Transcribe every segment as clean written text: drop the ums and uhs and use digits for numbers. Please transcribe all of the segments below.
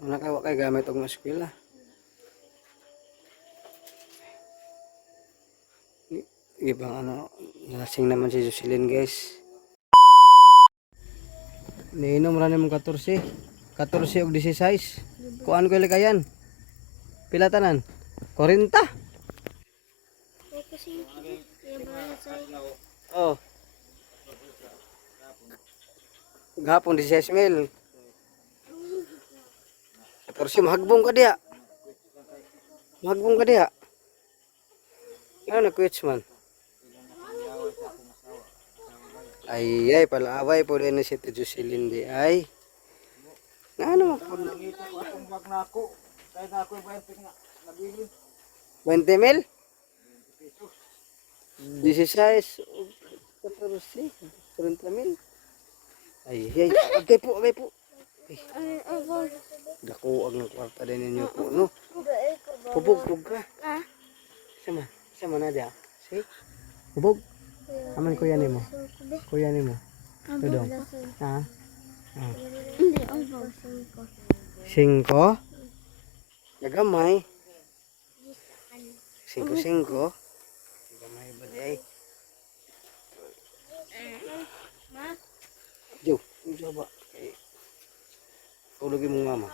Wala kay gamit og eskwela. Ibang ano, lasing naman si Jocelyn guys. Niinom ra nimong 14. 14 og 16. Kuan ko likayan. Pila tanan? 40. Oh. Gapon 16 mil. 14 mahagbong ka diha. Mahagbong ka diha. Ano na quits man? Ay, palaaway po rin si Tito Jocelyn di ay. Ano mo po? 20 mil? 16 o 14, 30 mil. Ay, agay po. Dako ang kwarta din ninyo po, no? Hubog ka. Sama na dia. See? Hubog. Aman kuya nimo. Tudong. Ha? Hindi, albog. 5. Nagamay. 5. Nagamay ba di ay? Jo, coba. Tulogin mong mama.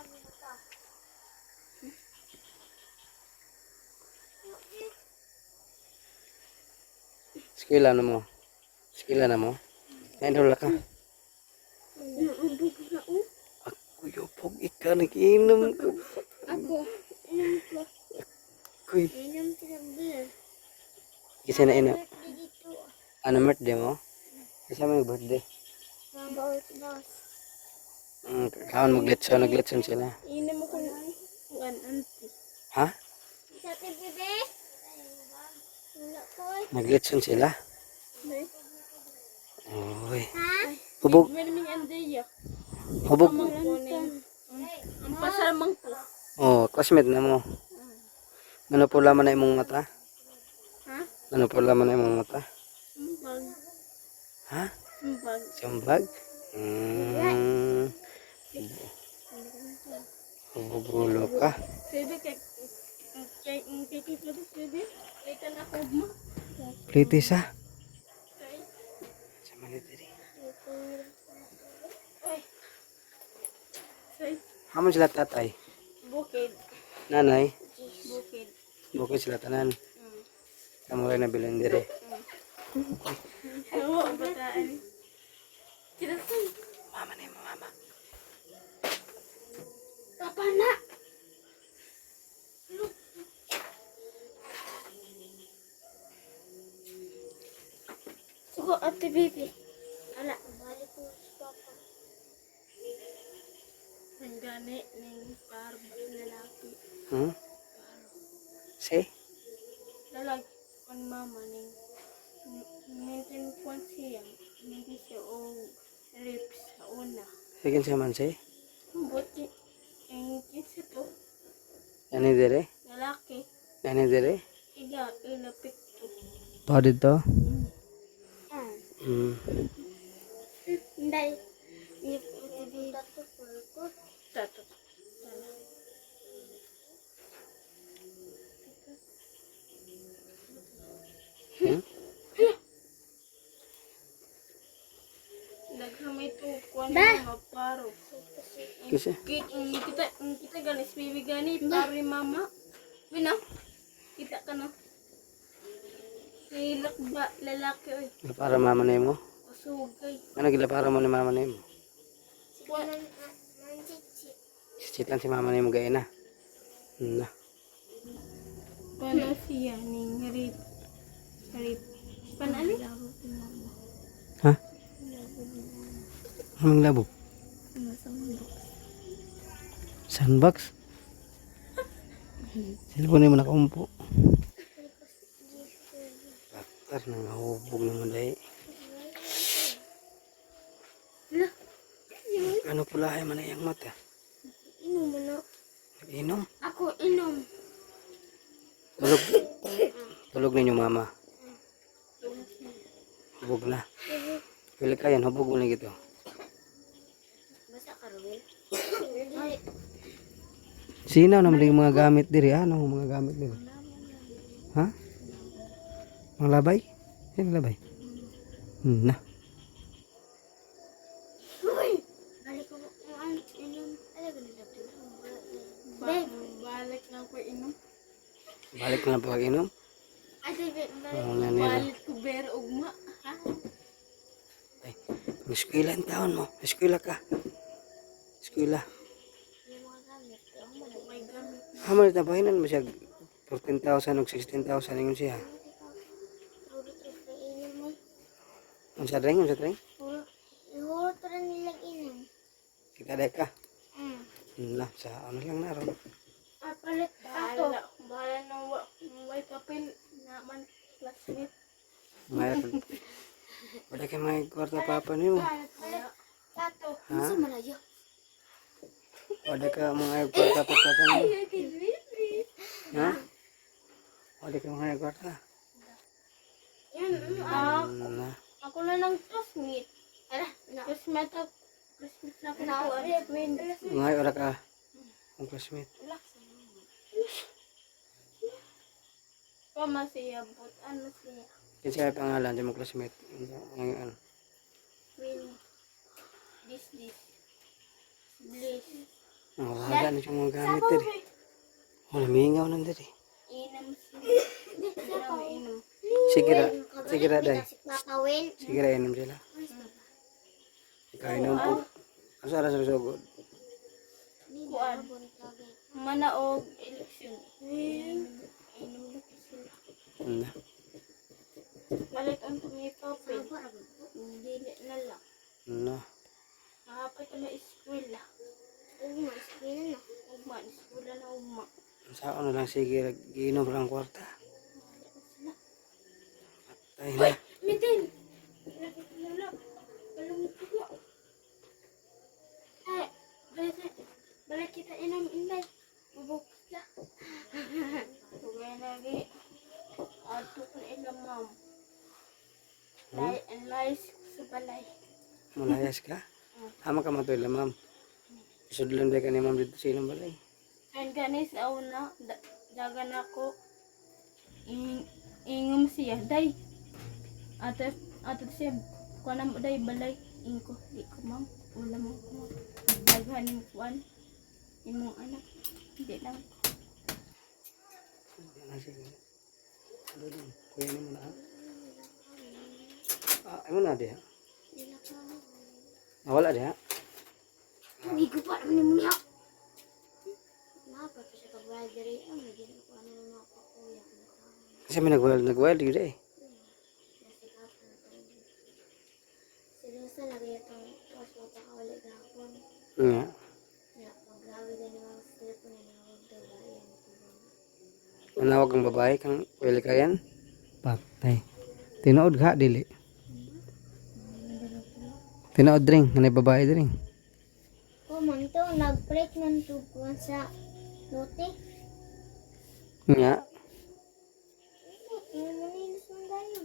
Skila na mo. Nain ka. Ako yupog ika nag-inom ka. Ako, inom ko. Kuy. Inom tinagbihan. Isa na ina. Dito. Ano birthday mo? Isa mo yung birthday. Bawas. Kawan nagletson sila. Inom ko ng auntie. Ha? Sa TV, wala ko. Nagletson sila? May. Oy. Ha? Hubog. Maraming andeya. Hubog. Ang pasalamang ko. Oh, classmate na mo. Ano po laman na imong mata? Ha? Ano po laman na imong mata? Sumbag. Ha? Sumbag. Sambag? Hubugulo ka. Pwede kay Tito pwede. Kay ka na ko mo. Plitis ha? Sama ni diri. Hamon sila tatay? Bukid. Nanay? Bukid. Bukid sila tanan. Kamu rin nabilin diri. Oo, bataan. Kinasan. Mama ni mo, mama. Papa na. Sugo ate baby. Ala, balik ko si Papa. Ang gani ng parang lalaki. Say? Lalaki kon mama ning maintain kwan siya. Hindi siya o lips sa una. Sige siya man say? Buti ang kinsa to. Nani diri? Lalaki. Nani diri? Ilapit to. Pa dito? Hindi. Tato. Naghamay to kuan mga paro. Kasi? Kita ganis baby gani pari mama. Bina. Kita ka na. Hilak ba lalaki oy. Para mama na mo? Kasugay. Ano gila para mo ni mama na mo? Kuan. Sitan si mama na mo gaya na. Na. Kuan siya ning rip. Panali? Ha? Anong labo? Sandbox? Cellphone mo nakaumpo. Baktar nang nahubog naman dahil. Ano pula ay manayang mata? Inom mo na. Inom? Ako inom. Tulog ninyo mama. Hubog na. Pili ka yan, hubog mo na gito. Basta ka Ruel. Ay. Sinaw naman yung mga gamit diri. Ano ang mga gamit diri? Ha? Mga labay? Sino labay? Na. Balik ko ang inom. Babe, balik lang ko inom. Balik na lang pag-inom. Ay, Balik ko pero ugma. Ha? Ay, eskwela ang taon mo. Eskwela ka. Eskwela. May gamit. Hamal na bahinan mo siya. 14,000 o 16,000 yung siya. Ang sa dreng, ang sa dreng. Kita deka. Na, sa ano lang naroon. Palit ato. Bahala ng may papel naman classmate. Mayroon. Wala kayo may kwarta papa niyo. Tato. Ha? Wala ka mga kwarta papa niyo. Ha? Wala ka mga kwarta. Yan, Na. ako na ng classmate. Classmate na ko. Ngay wala ka. Ang classmate. Masaya, but ano siya? Kasi kaya pangalan sa mga classmate. Ngayon. This. Bliss. Wala na siyang mga gamit diri. Wala mingaw nang diri. Inam siya. Inam. Sige ra day. Sige ra inom sila. Ikaw inom po. Asa ra sa sugod? Kuan. Manaog eleksyon. Inam na po sila. Na. Malit ang papel. Dili na lang. Na. Nakapat na eskwela. Ugma, eskwela na ugma. Sa ano lang sige giinom ra ang kwarta. Ay na. Mitin! Lala, balong ko. Ay, balik kita inom inday. Mabukas na. Tugay lagi. Ato ko na ilang ma'am. Layas ko sa balay. Malayas ka? Hama ka matuloy ma'am. Isudlan ba ka ni ma'am dito sa ilang balay? And ganis una, dagan ako. Ingom siya, day. Ato siya, kuha na mo day balay. Ingko, di ko ma'am. Ulam mo ko ma'am. Daghan yung kuwan. Imong anak. Hindi lang. Yan sige. Ano din? Kuya ni mo na. Ano na diha? Wala diha? Hindi ko pa naman yung niya. Napa pa siya kag-brother eh. Ang hindi ko ano ng mga kakuya. Kasi may nag-wild yun eh. Seryoso lagi itong tuwas mo pakawali gahapon. Nga. Pag-grabe din yung cellphone na huwag daw bayan. Manawag ang babae kang pwede ka yan? Patay. Tinood ka, dili. Tinood ring, nanay babae ring. Man to, nag-break man to sa lote. Nga. Manilis man tayo.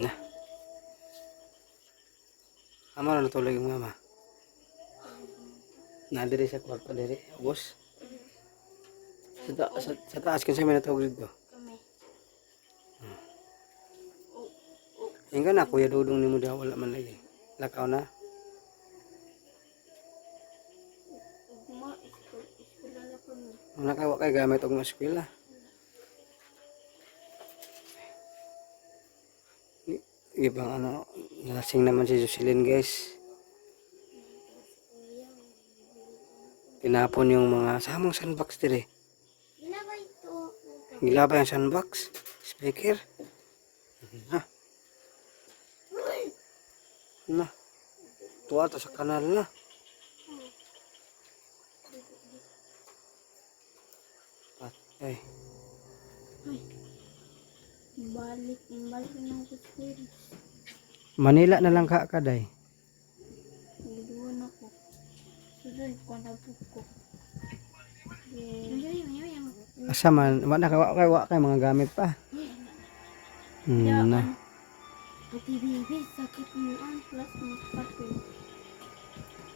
Na. Ama na natulog yung mama. Nadiri sa kwarto diri, boss. Sa taas kasi may natawag dito. Kami. Yan ka na, kuya dudong ni mo daw, wala man lagi. Lakaw na. Ugma, iskola na po niya. Nakawa kay gamit og eskwela. Ibang ano, nalasing naman si Jocelyn guys. Tinapon yung mga samang sandbox dire. Ginabay to. Gilaba yung sandbox. Speaker. Na. Na. Tuwa to sa kanal na. Patay. Balik ng kuskwil. Manila na lang ka kaday. Nagduwan ako. Sunod ko na buko. Asa man, wa kay mga gamit pa. Na. Pati baby, sakit mo ang plus mo papel.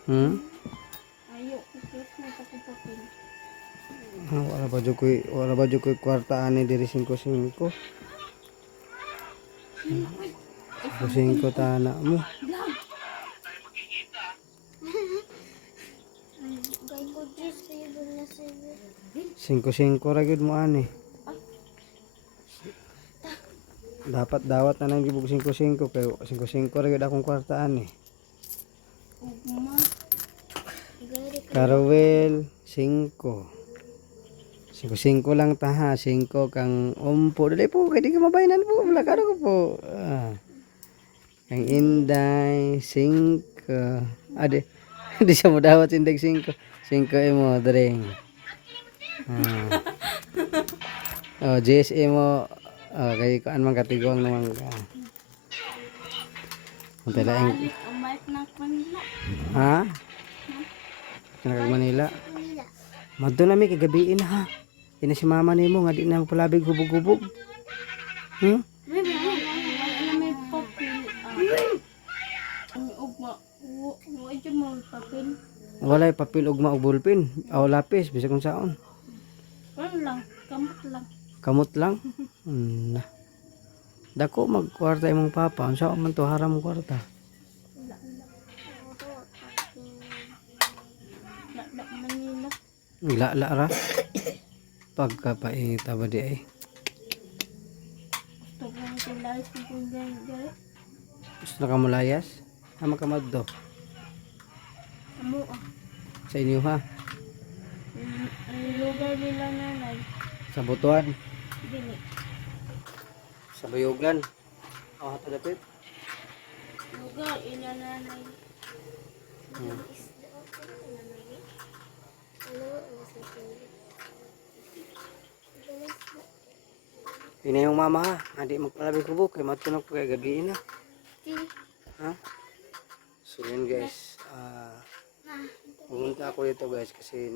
Hmm? Ipapin. Wala ba jud koy kwarta ani diri 5-5. 5 tana mo. Gay ko Diyos kayo doon na sa 5-5 ra gyud mo ani. Dapat dawat na nang gibog 5-5 kay 5-5 ra gyud akong kwarta ani. Ugma. gay Carwell 5. 5-5 lang ta ha, 5 kang umpo. Dali po, kaya di ka mabayanan po. Wala ka ko po. Kang Inday, 5. Di siya mo dawat sindag 5. 5 mo, dring. GSA mo, kay kaan man katigong naman ka. Ang talaing, Balik ang mic na kanila. ha? Kanakag Manila. nila. Madto na mi kagabiin ha. Ina si mama nimo nga di na palabig hubog-hubog. Hmm? Wala na may papel. Ang ugma. Wala dyan mo papel. Walay papel ugma og ballpen, aw lapis bisag kung saon. Ano lang. Kamot lang. Kamot lang. Na. Dako magkwarta imong papa, unsa man to haram mo kwarta? Lak Manila. Ila ra. Pagkapaita ba di ay. Gusto ko lang kung lahat kung gano'n. Gusto na ka mulayas? Ama ka madto Amo sa inyo ha. ang lugar nila nanay. Sa Butuan, Dili. sa Bayugan. Oh, hato dapit. Lugar ila nanay. Ina yung mama ha. Adi magpalabig hubog kay matulog pa kay gabi na. Ha? So yun guys, pumunta ako dito guys kasi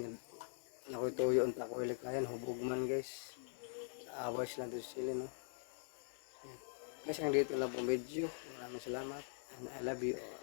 nakoy tuyo unta ko ilikayan hubog man guys. Awas lang dito sila no. Guys, ang dito lang po medyo. Maraming salamat and I love you all.